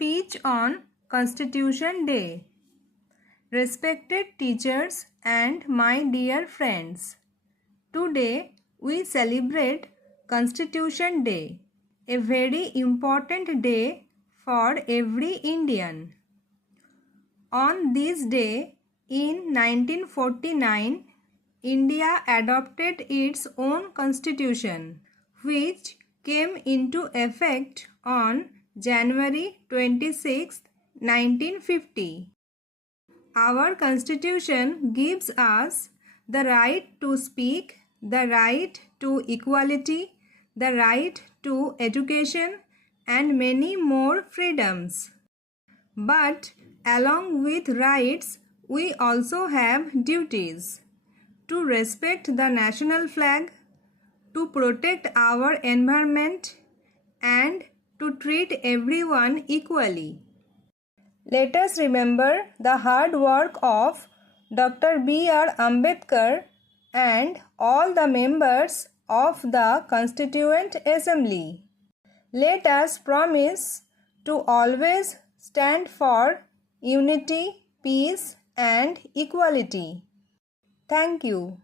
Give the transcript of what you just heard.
Speech on Constitution Day. Respected teachers and my dear friends, today we celebrate Constitution Day, a very important day for every Indian. On this day, in 1949, India adopted its own constitution, which came into effect on January 26, 1950. Our constitution gives us the right to speak, the right to equality, the right to education, and many more freedoms. But along with rights, we also have duties: to respect the national flag, to protect our environment, and to treat everyone equally. Let us remember the hard work of Dr. B.R. Ambedkar and all the members of the Constituent Assembly. Let us promise to always stand for unity, peace, and equality. Thank you.